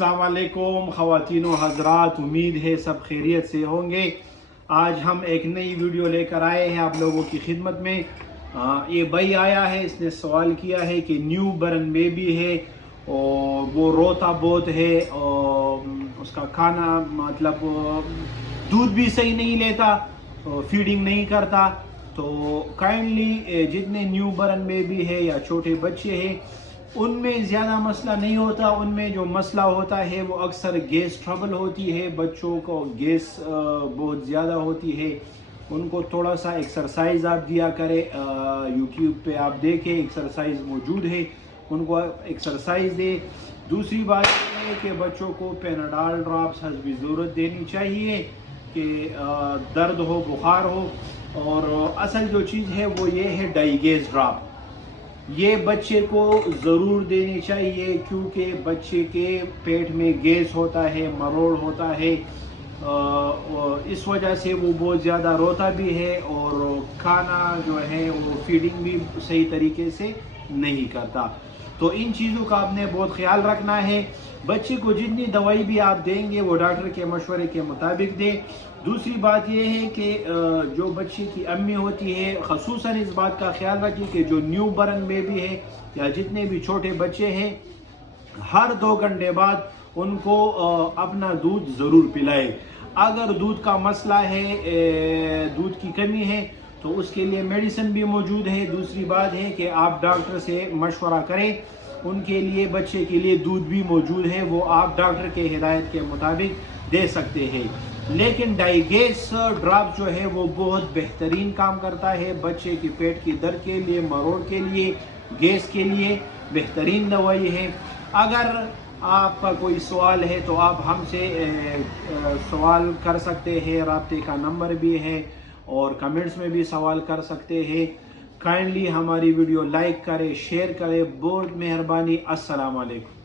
अस्सलाम वालेकुम ख़वातीन व हज़रात, उम्मीद है सब खैरियत से होंगे। आज हम एक नई वीडियो लेकर आए हैं आप लोगों की खिदमत में। ये भाई आया है, इसने सवाल किया है कि न्यू बर्न बेबी है और वो रोता बहुत है और उसका खाना मतलब दूध भी सही नहीं लेता, फीडिंग नहीं करता। तो काइंडली जितने न्यू बर्न बेबी है या छोटे बच्चे हैं उनमें ज़्यादा मसला नहीं होता। उनमें जो मसला होता है वो अक्सर गैस ट्रबल होती है, बच्चों को गैस बहुत ज़्यादा होती है। उनको थोड़ा सा एक्सरसाइज आप दिया करें, यूट्यूब पे आप देखें एक्सरसाइज मौजूद है, उनको एक्सरसाइज दे। दूसरी बात ये है कि बच्चों को पेनाडाल ड्रॉप्स भी ज़रूरत देनी चाहिए कि दर्द हो, बुखार हो। और असल जो चीज़ है वो ये है डाइगेस ड्रॉप, ये बच्चे को ज़रूर देनी चाहिए क्योंकि बच्चे के पेट में गैस होता है, मरोड़ होता है, इस वजह से वो बहुत ज़्यादा रोता भी है और खाना जो है वो फीडिंग भी सही तरीके से नहीं करता। तो इन चीज़ों का आपने बहुत ख्याल रखना है। बच्चे को जितनी दवाई भी आप देंगे वो डॉक्टर के मशवरे के मुताबिक दें। दूसरी बात यह है कि जो बच्चे की अम्मी होती है ख़ुसूसन इस बात का ख्याल रखिए कि जो न्यू बर्न बेबी है या जितने भी छोटे बच्चे हैं हर 2 घंटे बाद उनको अपना दूध ज़रूर पिलाए। अगर दूध का मसला है, दूध की कमी है तो उसके लिए मेडिसिन भी मौजूद है। दूसरी बात है कि आप डॉक्टर से मशवरा करें, उनके लिए बच्चे के लिए दूध भी मौजूद है, वो आप डॉक्टर के हिदायत के मुताबिक दे सकते हैं। लेकिन डाइगेस ड्रॉप जो है वो बहुत बेहतरीन काम करता है बच्चे की पेट की दर्द के लिए, मरोड़ के लिए, गैस के लिए बेहतरीन दवाई है। अगर आपका कोई सवाल है तो आप हमसे सवाल कर सकते हैं, राब्ते का नंबर भी है और कमेंट्स में भी सवाल कर सकते हैं। काइंडली हमारी वीडियो लाइक करें, शेयर करें, बहुत मेहरबानी। अस्सलाम वालेकुम।